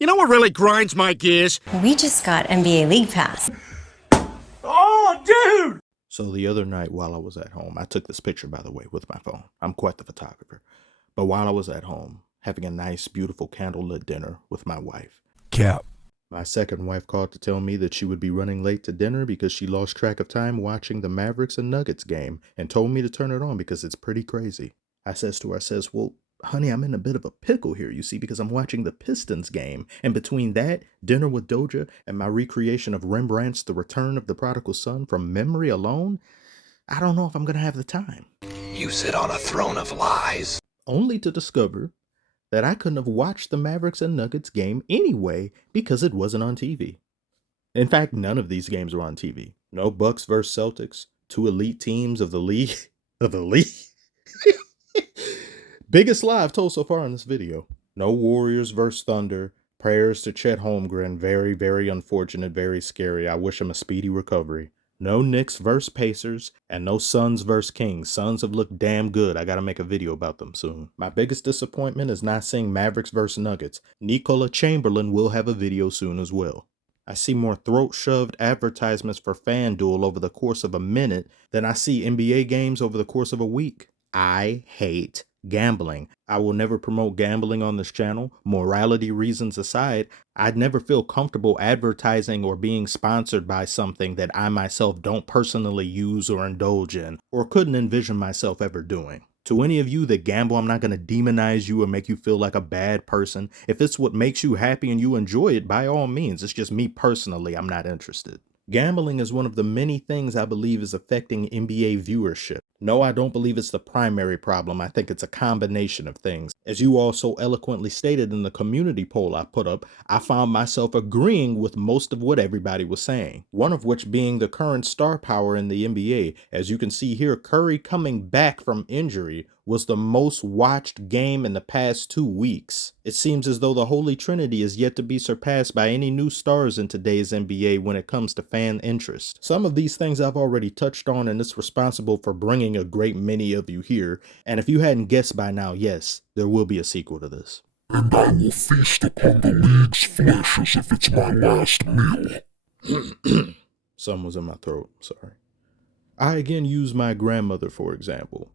You know what really grinds my gears? We just got NBA League Pass. Oh, dude! So the other night while I was at home, I took this picture, by the way, with my phone. I'm quite the photographer. But while I was at home, having a nice, beautiful candlelit dinner with my wife. Cap. My second wife called to tell me that she would be running late to dinner because she lost track of time watching the Mavericks and Nuggets game and told me to turn it on because it's pretty crazy. I says to her, well, honey, I'm in a bit of a pickle here, you see, because I'm watching the Pistons game. And between that, dinner with Doja, and my recreation of Rembrandt's The Return of the Prodigal Son from memory alone, I don't know if I'm going to have the time. You sit on a throne of lies. Only to discover that I couldn't have watched the Mavericks and Nuggets game anyway because it wasn't on TV. In fact, none of these games were on TV. No Bucks versus Celtics, two elite teams of the league. Of the league? Biggest lie I've told so far in this video. No Warriors versus Thunder. Prayers to Chet Holmgren. Very, very unfortunate, very scary. I wish him a speedy recovery. No Knicks versus Pacers, and no Suns versus Kings. Suns have looked damn good. I gotta make a video about them soon. My biggest disappointment is not seeing Mavericks versus Nuggets. Nikola Chamberlain will have a video soon as well. I see more throat-shoved advertisements for FanDuel over the course of a minute than I see NBA games over the course of a week. I hate gambling. I will never promote gambling on this channel. Morality reasons aside, I'd never feel comfortable advertising or being sponsored by something that I myself don't personally use or indulge in, or couldn't envision myself ever doing. To any of you that gamble, I'm not going to demonize you or make you feel like a bad person. If it's what makes you happy and you enjoy it, by all means. It's just me personally, I'm not interested. Gambling is one of the many things I believe is affecting NBA viewership. No, I don't believe it's the primary problem. I think it's a combination of things. As you all so eloquently stated in the community poll I put up, I found myself agreeing with most of what everybody was saying. One of which being the current star power in the NBA. As you can see here, Curry coming back from injury was the most watched game in the past 2 weeks. It seems as though the Holy Trinity is yet to be surpassed by any new stars in today's NBA when it comes to fan interest. Some of these things I've already touched on, and it's responsible for bringing a great many of you here. And if you hadn't guessed by now, yes, there will be a sequel to this. And I will feast upon the league's flesh as if it's my last meal. Some was in my throat, sorry. I again use my grandmother for example.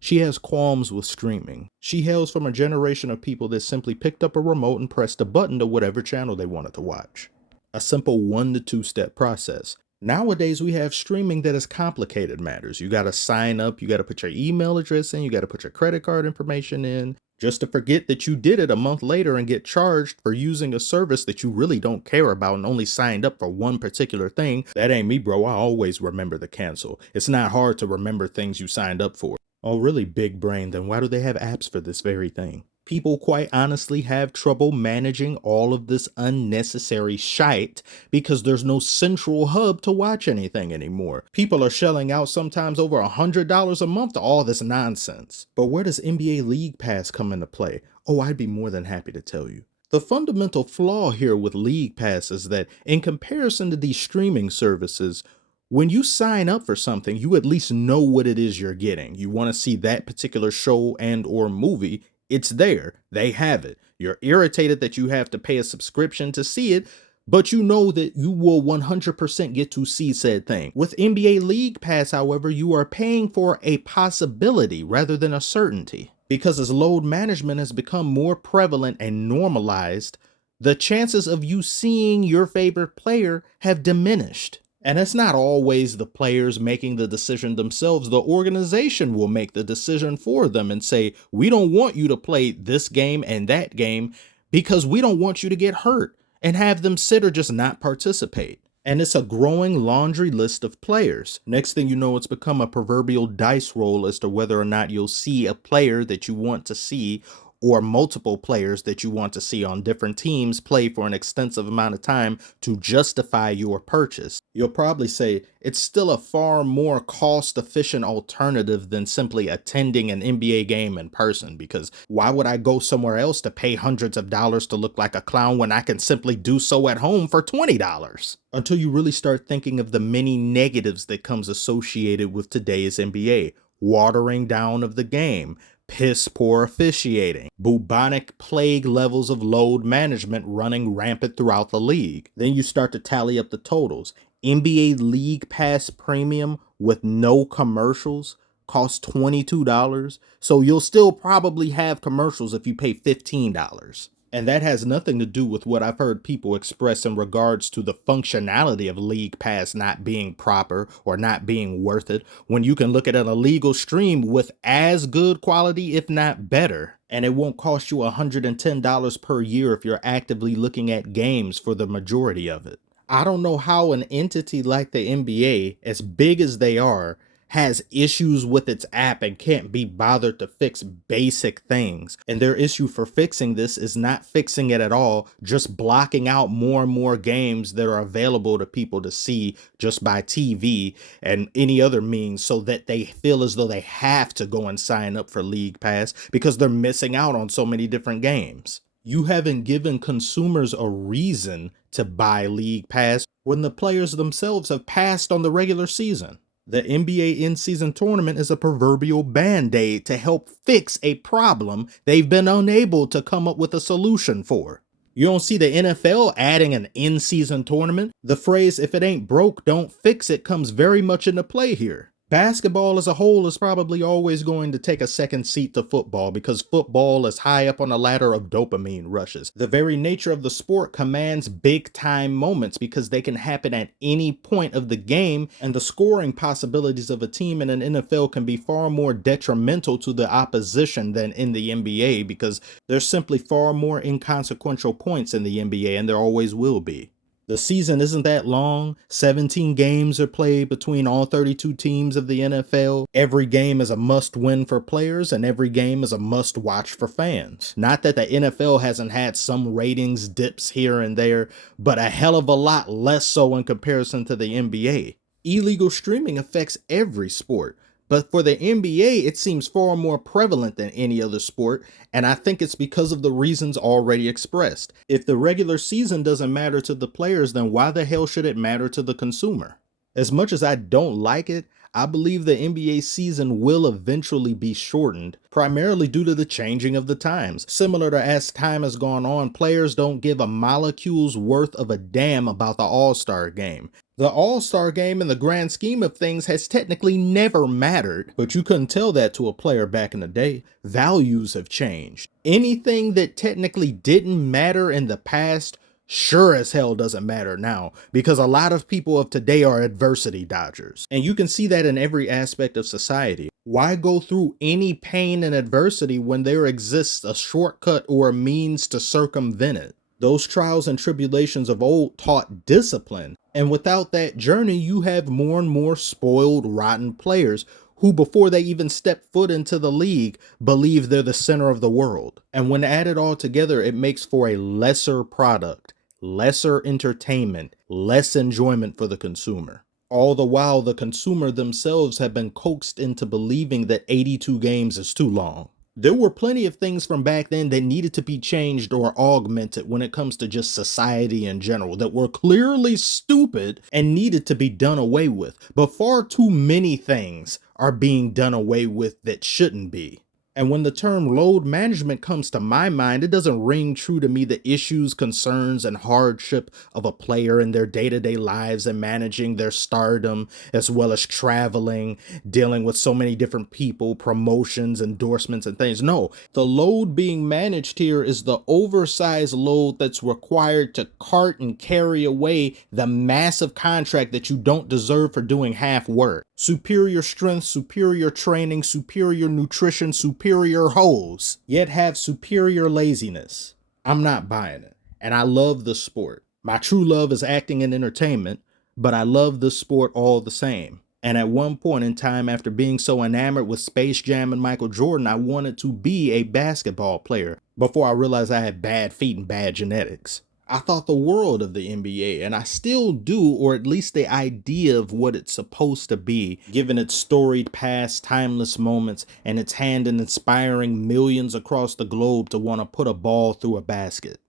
She has qualms with streaming. She hails from a generation of people that simply picked up a remote and pressed a button to whatever channel they wanted to watch. A simple 1 to 2 step process. Nowadays, we have streaming that is complicated matters. You got to sign up, you got to put your email address in, you got to put your credit card information in, just to forget that you did it a month later and get charged for using a service that you really don't care about and only signed up for one particular thing. That ain't me, bro. I always remember to cancel. It's not hard to remember things you signed up for. Oh, really, big brain, then why do they have apps for this very thing? People quite honestly have trouble managing all of this unnecessary shite because there's no central hub to watch anything anymore. People are shelling out sometimes over $100 a month to all this nonsense. But where does NBA League Pass come into play? Oh, I'd be more than happy to tell you. The fundamental flaw here with League Pass is that in comparison to these streaming services, when you sign up for something, you at least know what it is you're getting. You want to see that particular show and or movie, it's there. They have it. You're irritated that you have to pay a subscription to see it, but you know that you will 100% get to see said thing. With NBA League Pass, however, you are paying for a possibility rather than a certainty. Because as load management has become more prevalent and normalized, the chances of you seeing your favorite player have diminished. And it's not always the players making the decision themselves. The organization will make the decision for them and say, we don't want you to play this game and that game because we don't want you to get hurt, and have them sit or just not participate. And it's a growing laundry list of players. Next thing you know, it's become a proverbial dice roll as to whether or not you'll see a player that you want to see or multiple players that you want to see on different teams play for an extensive amount of time to justify your purchase. You'll probably say it's still a far more cost-efficient alternative than simply attending an NBA game in person, because why would I go somewhere else to pay hundreds of dollars to look like a clown when I can simply do so at home for $20? Until you really start thinking of the many negatives that comes associated with today's NBA. Watering down of the game, piss poor officiating, bubonic plague levels of load management running rampant throughout the league. Then you start to tally up the totals. NBA League Pass Premium with no commercials costs $22, so you'll still probably have commercials if you pay $15. And that has nothing to do with what I've heard people express in regards to the functionality of League Pass not being proper or not being worth it, when you can look at an illegal stream with as good quality, if not better, and it won't cost you $110 per year if you're actively looking at games for the majority of it. I don't know how an entity like the NBA, as big as they are, has issues with its app and can't be bothered to fix basic things. And their issue for fixing this is not fixing it at all, just blocking out more and more games that are available to people to see just by TV and any other means, so that they feel as though they have to go and sign up for League Pass because they're missing out on so many different games. You haven't given consumers a reason to buy League Pass when the players themselves have passed on the regular season. The NBA in-season tournament is a proverbial band-aid to help fix a problem they've been unable to come up with a solution for. You don't see the NFL adding an in-season tournament. The phrase, if it ain't broke, don't fix it, comes very much into play here. Basketball as a whole is probably always going to take a second seat to football because football is high up on the ladder of dopamine rushes. The very nature of the sport commands big time moments because they can happen at any point of the game, and the scoring possibilities of a team in an NFL can be far more detrimental to the opposition than in the NBA because there's simply far more inconsequential points in the NBA, and there always will be. The season isn't that long. 17 games are played between all 32 teams of the NFL. Every game is a must-win for players, and every game is a must-watch for fans. Not that the NFL hasn't had some ratings dips here and there, but a hell of a lot less so in comparison to the NBA. Illegal streaming affects every sport. But for the NBA, it seems far more prevalent than any other sport, and I think it's because of the reasons already expressed. If the regular season doesn't matter to the players, then why the hell should it matter to the consumer? As much as I don't like it, I believe the NBA season will eventually be shortened, primarily due to the changing of the times. Similar to as time has gone on, players don't give a molecule's worth of a damn about the All-Star game. The All-Star game in the grand scheme of things has technically never mattered, but you couldn't tell that to a player back in the day. Values have changed. Anything that technically didn't matter in the past sure as hell doesn't matter now, because a lot of people of today are adversity dodgers. And you can see that in every aspect of society. Why go through any pain and adversity when there exists a shortcut or a means to circumvent it? Those trials and tribulations of old taught discipline, and without that journey, you have more and more spoiled, rotten players who, before they even step foot into the league, believe they're the center of the world. And when added all together, it makes for a lesser product, lesser entertainment, less enjoyment for the consumer. All the while, the consumer themselves have been coaxed into believing that 82 games is too long. There were plenty of things from back then that needed to be changed or augmented when it comes to just society in general that were clearly stupid and needed to be done away with. But far too many things are being done away with that shouldn't be. And when the term load management comes to my mind, it doesn't ring true to me the issues, concerns, and hardship of a player in their day-to-day lives and managing their stardom, as well as traveling, dealing with so many different people, promotions, endorsements, and things. No, the load being managed here is the oversized load that's required to cart and carry away the massive contract that you don't deserve for doing half work. Superior strength, superior training, superior nutrition, superior hoes, yet have superior laziness. I'm not buying it. And I love the sport. My true love is acting and entertainment, but I love the sport all the same. And at one point in time, after being so enamored with Space Jam and Michael Jordan, I wanted to be a basketball player before I realized I had bad feet and bad genetics. I thought the world of the NBA, and I still do, or at least the idea of what it's supposed to be, given its storied past, timeless moments, and its hand in inspiring millions across the globe to want to put a ball through a basket.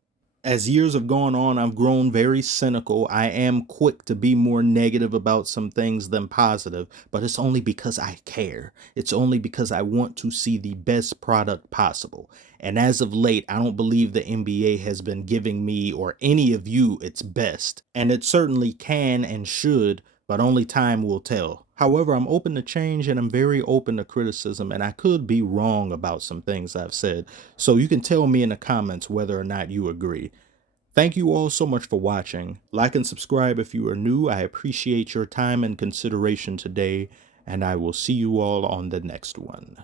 As years have gone on, I've grown very cynical. I am quick to be more negative about some things than positive, but it's only because I care. It's only because I want to see the best product possible. And as of late, I don't believe the NBA has been giving me or any of you its best. And it certainly can and should, but only time will tell. However, I'm open to change and I'm very open to criticism, and I could be wrong about some things I've said. So you can tell me in the comments whether or not you agree. Thank you all so much for watching. Like and subscribe if you are new. I appreciate your time and consideration today, and I will see you all on the next one.